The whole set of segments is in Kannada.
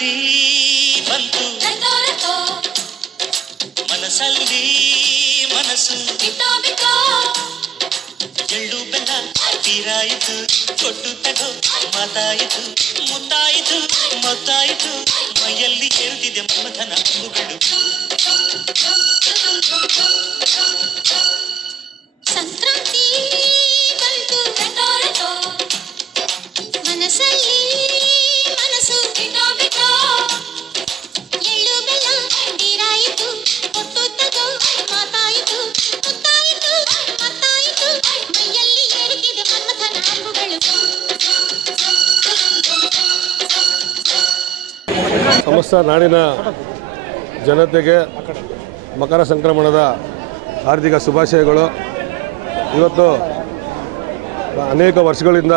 ಸಂಕ್ರಾಂತಿ ಬಂತು ಮನಸ್ಸಲ್ಲಿ ಮನಸ್ಸು ಎಳ್ಳು ಬೆಲ್ಲ ತೀರಾಯಿತು ಕೊಟ್ಟು ತಗೋ ಮಾತಾಯಿತು ಮುತ್ತಾಯಿತು ಮತ್ತಾಯಿತು ಮೈಯಲ್ಲಿ ಕೇಳ್ತಿದೆ ಮಮಥನ ಅಂಬುಗಳು ಸಮಸ್ತ ನಾಡಿನ ಜನತೆಗೆ ಮಕರ ಸಂಕ್ರಮಣದ ಹಾರ್ದಿಕ ಶುಭಾಶಯಗಳು. ಇವತ್ತು ಅನೇಕ ವರ್ಷಗಳಿಂದ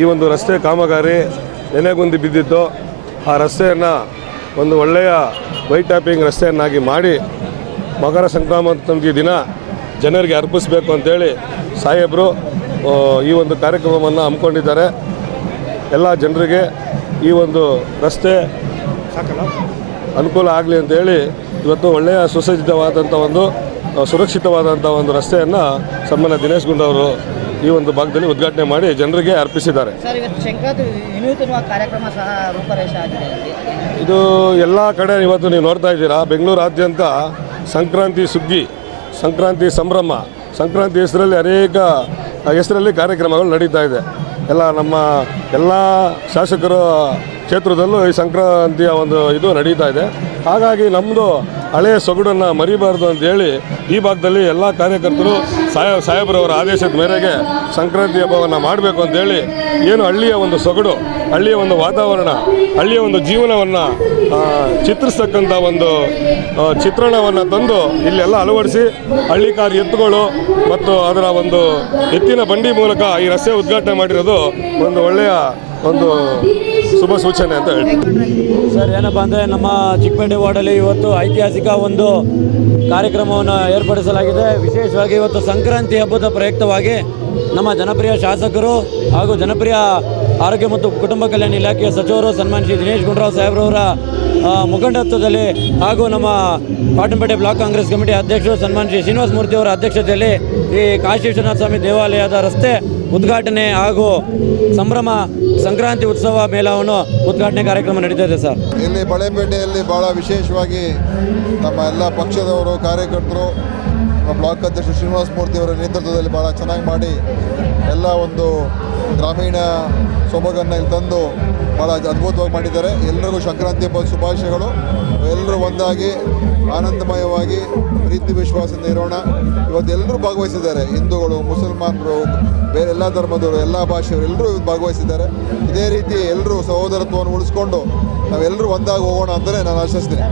ಈ ಒಂದು ರಸ್ತೆ ಕಾಮಗಾರಿ ನೆನೆಗುಂದಿ ಬಿದ್ದಿತ್ತು ಆ ರಸ್ತೆಯನ್ನು ಒಂದು ಒಳ್ಳೆಯ ವೈಟ್ ಟ್ಯಾಪಿಂಗ್ ರಸ್ತೆಯನ್ನಾಗಿ ಮಾಡಿ ಮಕರ ಸಂಕ್ರಾಂತಿ ದಿನ ಜನರಿಗೆ ಅರ್ಪಿಸಬೇಕು ಅಂತೇಳಿ ಸಾಹೇಬರು ಈ ಒಂದು ಕಾರ್ಯಕ್ರಮವನ್ನು ಹಮ್ಮಿಕೊಂಡಿದ್ದಾರೆ. ಎಲ್ಲ ಜನರಿಗೆ ಈ ಒಂದು ರಸ್ತೆ ಅನುಕೂಲ ಆಗಲಿ ಅಂತೇಳಿ ಇವತ್ತು ಒಳ್ಳೆಯ ಸುಸಜ್ಜಿತವಾದಂಥ ಒಂದು ಸುರಕ್ಷಿತವಾದಂಥ ಒಂದು ರಸ್ತೆಯನ್ನು ಸನ್ಮಾನ್ಯ ದಿನೇಶ್ ಗುಂಡವರು ಈ ಒಂದು ಭಾಗದಲ್ಲಿ ಉದ್ಘಾಟನೆ ಮಾಡಿ ಜನರಿಗೆ ಅರ್ಪಿಸಿದ್ದಾರೆ. ಸರ್ ಇವತ್ತು ಶಂಕರಾದ ವಿನೂತನವಾದ ಕಾರ್ಯಕ್ರಮ ಸಹ ರೂಪರೇಷ ಆಗಿದೆ. ಇದು ಎಲ್ಲ ಕಡೆ ಇವತ್ತು ನೀವು ನೋಡ್ತಾ ಇದ್ದೀರಾ. ಬೆಂಗಳೂರಾದ್ಯಂತ ಸಂಕ್ರಾಂತಿ ಸುಗ್ಗಿ ಸಂಕ್ರಾಂತಿ ಸಂಭ್ರಮ ಸಂಕ್ರಾಂತಿ ಹೆಸರಲ್ಲಿ ಅನೇಕ ಹೆಸರಲ್ಲಿ ಕಾರ್ಯಕ್ರಮಗಳು ನಡೀತಾ ಇದೆ. ಎಲ್ಲ ನಮ್ಮ ಎಲ್ಲ ಶಾಸಕರ ಕ್ಷೇತ್ರದಲ್ಲೂ ಈ ಸಂಕ್ರಾಂತಿಯ ಒಂದು ಇದು ನಡೀತಾ ಇದೆ. ಹಾಗಾಗಿ ನಮ್ಮದು ಹಳೆಯ ಸೊಗಡನ್ನು ಮರಿಬಾರ್ದು ಅಂತೇಳಿ ಈ ಭಾಗದಲ್ಲಿ ಎಲ್ಲ ಕಾರ್ಯಕರ್ತರು ಸಾಯ ಸಾಹೇಬ್ರವರ ಆದೇಶದ ಮೇರೆಗೆ ಸಂಕ್ರಾಂತಿ ಹಬ್ಬವನ್ನು ಮಾಡಬೇಕು ಅಂತೇಳಿ ಏನು ಹಳ್ಳಿಯ ಒಂದು ಸೊಗಡು, ಹಳ್ಳಿಯ ಒಂದು ವಾತಾವರಣ, ಹಳ್ಳಿಯ ಒಂದು ಜೀವನವನ್ನು ಚಿತ್ರಿಸ್ತಕ್ಕಂಥ ಒಂದು ಚಿತ್ರಣವನ್ನು ತಂದು ಇಲ್ಲೆಲ್ಲ ಅಳವಡಿಸಿ ಹಳ್ಳಿ ಕಾರ್ ಎತ್ತುಗಳು ಮತ್ತು ಅದರ ಒಂದು ಎತ್ತಿನ ಬಂಡಿ ಮೂಲಕ ಈ ರಸ್ತೆ ಉದ್ಘಾಟನೆ ಮಾಡಿರೋದು ಒಂದು ಒಳ್ಳೆಯ ಒಂದು ಶುಭ ಸೂಚನೆ ಅಂತ ಹೇಳಿ ಸರ್, ಏನಪ್ಪ ಅಂದರೆ ನಮ್ಮ ಚಿಕ್ಕಪೇಟೆ ವಾರ್ಡಲ್ಲಿ ಇವತ್ತು ಐತಿಹಾಸಿಕ ಒಂದು ಕಾರ್ಯಕ್ರಮವನ್ನು ಏರ್ಪಡಿಸಲಾಗಿದೆ. ವಿಶೇಷವಾಗಿ ಇವತ್ತು ಸಂಕ್ರಾಂತಿ ಹಬ್ಬದ ಪ್ರಯುಕ್ತವಾಗಿ ನಮ್ಮ ಜನಪ್ರಿಯ ಶಾಸಕರು ಹಾಗೂ ಜನಪ್ರಿಯ ಆರೋಗ್ಯ ಮತ್ತು ಕುಟುಂಬ ಕಲ್ಯಾಣ ಇಲಾಖೆಯ ಸಚಿವರು ಸನ್ಮಾನ್ ಶ್ರೀ ದಿನೇಶ್ ಗುಂಡೂರಾವ್ ಸಾಹೇಬ್ರವರ ಮುಖಂಡತ್ವದಲ್ಲಿ ಹಾಗೂ ನಮ್ಮ ಪಾಟಂಪೇಟೆ ಬ್ಲಾಕ್ ಕಾಂಗ್ರೆಸ್ ಕಮಿಟಿ ಅಧ್ಯಕ್ಷರು ಸನ್ಮಾನ್ ಶ್ರೀ ಶ್ರೀನಿವಾಸ ಮೂರ್ತಿಯವರ ಅಧ್ಯಕ್ಷತೆಯಲ್ಲಿ ಈ ಕಾಶಿ ವಿಶ್ವನಾಥ ಸ್ವಾಮಿ ದೇವಾಲಯದ ರಸ್ತೆ ಉದ್ಘಾಟನೆ ಹಾಗೂ ಸಂಭ್ರಮ ಸಂಕ್ರಾಂತಿ ಉತ್ಸವ ಮೇಳವನ್ನು ಉದ್ಘಾಟನೆ ಕಾರ್ಯಕ್ರಮ ನಡೀತಾ ಇದೆ ಸರ್. ಇಲ್ಲಿ ಬಳೆಪೇಟೆಯಲ್ಲಿ ಭಾಳ ವಿಶೇಷವಾಗಿ ನಮ್ಮ ಎಲ್ಲ ಪಕ್ಷದವರು, ಕಾರ್ಯಕರ್ತರು ಬ್ಲಾಕ್ ಅಧ್ಯಕ್ಷ ಶ್ರೀನಿವಾಸ ಮೂರ್ತಿ ಅವರ ನೇತೃತ್ವದಲ್ಲಿ ಭಾಳ ಚೆನ್ನಾಗಿ ಮಾಡಿ ಎಲ್ಲ ಒಂದು ಗ್ರಾಮೀಣ ಸೊಬಗನ್ನು ಇಲ್ಲಿ ತಂದು ಭಾಳ ಅದ್ಭುತವಾಗಿ ಮಾಡಿದ್ದಾರೆ. ಎಲ್ಲರಿಗೂ ಸಂಕ್ರಾಂತಿ ಹಬ್ಬದ ಶುಭಾಶಯಗಳು. ಎಲ್ಲರೂ ಒಂದಾಗಿ ಆನಂದಮಯವಾಗಿ, ಪ್ರೀತಿ ವಿಶ್ವಾಸದಿಂದ ಇರೋಣ. ಇವತ್ತು ಎಲ್ಲರೂ ಭಾಗವಹಿಸಿದ್ದಾರೆ. ಹಿಂದೂಗಳು, ಮುಸಲ್ಮಾನರು, ಬೇರೆ ಎಲ್ಲ ಧರ್ಮದವರು, ಎಲ್ಲ ಭಾಷೆಯವರು ಎಲ್ಲರೂ ಇವತ್ತು ಭಾಗವಹಿಸಿದ್ದಾರೆ. ಇದೇ ರೀತಿ ಎಲ್ಲರೂ ಸಹೋದರತ್ವವನ್ನು ಉಳಿಸ್ಕೊಂಡು ನಾವೆಲ್ಲರೂ ಒಂದಾಗಿ ಹೋಗೋಣ ಅಂತಲೇ ನಾನು ಆಶಿಸ್ತೀನಿ.